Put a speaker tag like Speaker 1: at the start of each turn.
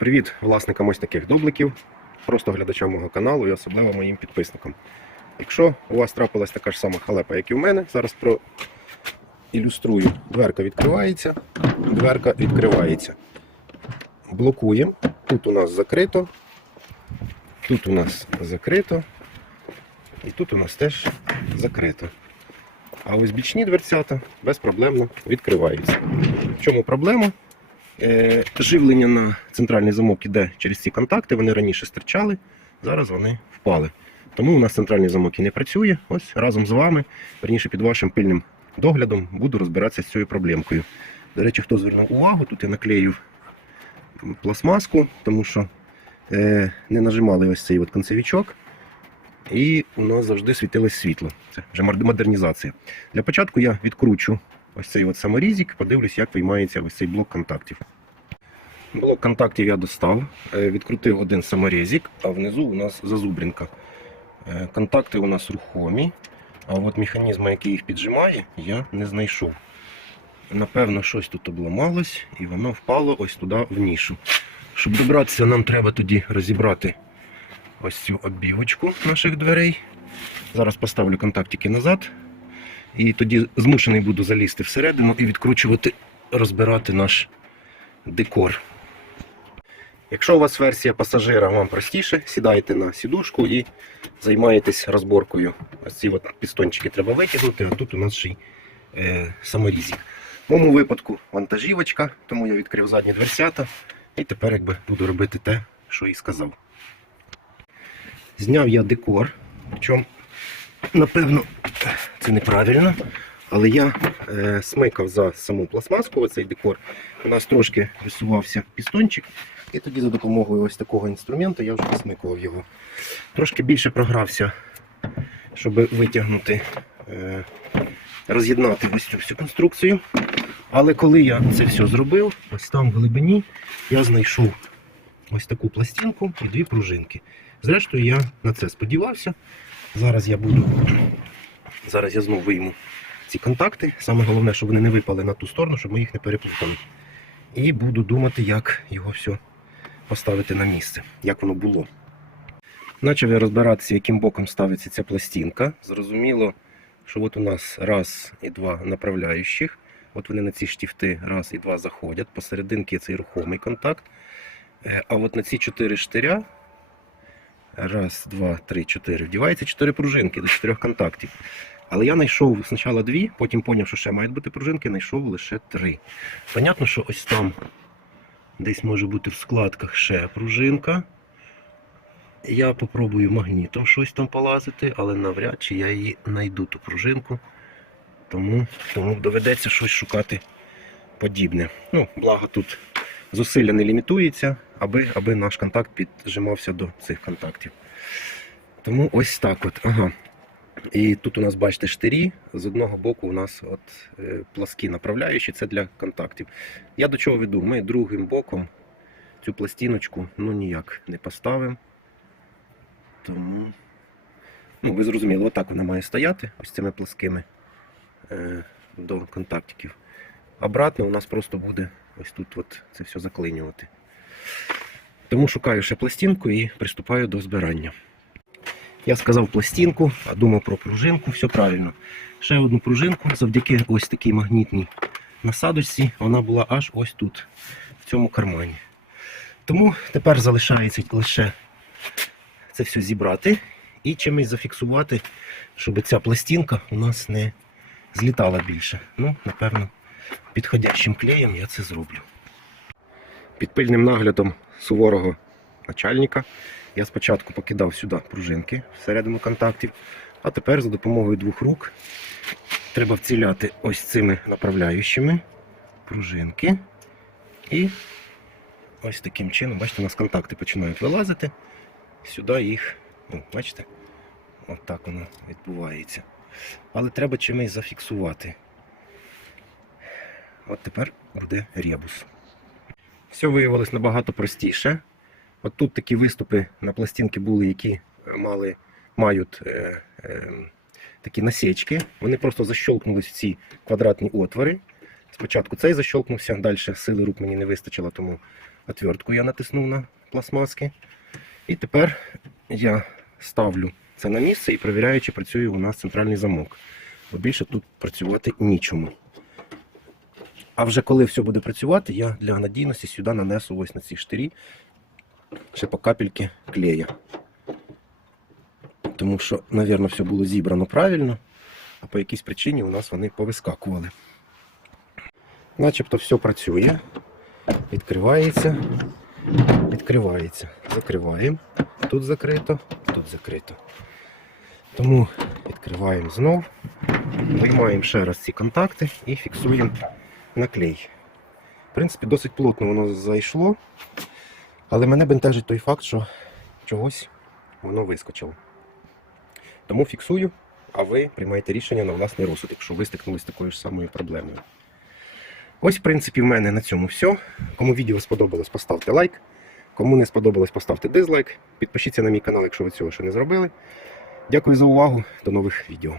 Speaker 1: Привіт власникам ось таких добликів, просто глядачам мого каналу і особливо моїм підписникам. Якщо у вас трапилась така ж сама халепа, як і в мене, зараз про ілюструю. Дверка відкривається, дверка відкривається. Блокуємо. Тут у нас закрито, тут у нас закрито, і тут у нас теж закрито. А ось бічні дверцята безпроблемно відкриваються. В чому проблема? Е, живлення на центральний замок іде через ці контакти, вони раніше стирчали, зараз вони впали. Тому у нас центральний замок і не працює. Ось разом з вами, верніше під вашим пильним доглядом, буду розбиратися з цією проблемкою. До речі, хто звернув увагу, тут я наклею пластмаску, тому що е, не нажимали ось цей от концевичок. І у нас завжди світилось світло. Це вже модернізація. Для початку я відкручу ось цей от саморізик, подивлюсь, як виймається ось цей блок контактів. Блок контактів я достав, е, відкрутив один саморізик, а внизу у нас зазубринка. Е, Контакти у нас рухомі, а от механізму, який їх піджимає, я не знайшов. Напевно, щось тут обламалось і воно впало ось туди в нішу. Щоб добратися, нам треба тоді розібрати ось цю оббівочку наших дверей. Зараз поставлю контактики назад. І тоді змушений буду залізти всередину і відкручувати, розбирати наш декор. Якщо у вас версія пасажира вам простіше, сідайте на сідушку і займаєтесь розборкою. Ось ці от пістончики треба витягнути, а тут у нас ще й е, саморізик. В моєму випадку вантажівочка, тому я відкрив задні дверцята і тепер якби буду робити те, що і сказав. Зняв я декор, причому, напевно, це неправильно, але я е, смикав за саму пластмаску оцей декор. У нас трошки висувався пістончик, і тоді за допомогою ось такого інструменту я вже посмикував його. Трошки більше програвся, щоб витягнути, е, роз'єднати ось цю всю конструкцію. Але коли я це все зробив, ось там в глибині я знайшов ось таку пластинку і дві пружинки. Зрештою, я на це сподівався. Зараз я буду. Зараз я знову вийму ці контакти. Саме головне, щоб вони не випали на ту сторону, щоб ми їх не переплутали. І буду думати, як його все поставити на місце, як воно було. Почав я розбиратися, яким боком ставиться ця пластинка. Зрозуміло, що от у нас раз і два направляючих. От вони на ці штифти раз і два заходять. Посерединки цей рухомий контакт. Е, А от на ці чотири штиря Раз, два, три, чотири. Вдівається чотири пружинки до чотирьох контактів. Але я знайшов спочатку дві, потім зрозумів, що ще мають бути пружинки, знайшов лише три. Понятно, що ось там десь може бути в складках ще пружинка. Я попробую магнітом щось там полазити, але навряд чи я її знайду ту пружинку. Тому, тому доведеться щось шукати подібне. Ну, благо тут зусилля не лімітується, аби, аби наш контакт піджимався до цих контактів. Тому ось так от. Ага. І тут у нас, бачите, штирі. З одного боку у нас от, е, пласкі направляючі, це для контактів. Я до чого веду? Ми другим боком цю пластиночку ну, ніяк не поставимо. Тому, ну, ви зрозуміли, отак вона має стояти ось цими пласкими е, до контактиків. Обратно у нас просто буде ось тут от це все заклинювати. Тому шукаю ще пластинку і приступаю до збирання. Я сказав пластинку, а думав про пружинку, все правильно. Ще одну пружинку завдяки ось такій магнітній насадочці, вона була аж ось тут, в цьому кармані. Тому тепер залишається лише це все зібрати і чимось зафіксувати, щоб ця пластинка у нас не злітала більше. Ну, напевно, підходящим клеєм я це зроблю. Під пильним наглядом суворого начальника я спочатку покидав сюди пружинки всередину контактів, а тепер за допомогою двох рук треба вціляти ось цими направляючими пружинки. І ось таким чином, бачите, у нас контакти починають вилазити. Сюди їх, ну, бачите, от так воно відбувається. Але треба чимось зафіксувати. От тепер буде ребус. Все виявилось набагато простіше. От тут такі виступи на пластинки були, які е, мали, мають е, е, такі насічки. Вони просто защолкнулись в ці квадратні отвори. Спочатку цей защолкнувся, далі сили рук мені не вистачило, тому Отвертку я натиснув на пластмаски. І тепер я ставлю це на місце і перевіряю, чи працює у нас центральний замок. Бо більше тут працювати нічому. А вже коли все буде працювати, я для надійності сюди нанесу ось на ці штирі ще по капельки клея. Тому що, мабуть, все було зібрано правильно, а по якійсь причині у нас вони повискакували. Начебто все працює. Відкривається, відкривається. Закриваємо. Тут закрито, тут закрито. Тому відкриваємо знов, виймаємо ще раз ці контакти і фіксуємо на клей. В принципі, досить плотно воно зайшло, але мене бентежить той факт, що чогось воно вискочило. Тому фіксую, а ви приймаєте рішення на власний розсуд, якщо ви стикнулися з такою ж самою проблемою. Ось, в принципі, в мене на цьому все. Кому відео сподобалось, поставте лайк. Кому не сподобалось, поставте дизлайк. Підпишіться на мій канал, якщо ви цього ще не зробили. Дякую за увагу. До нових відео.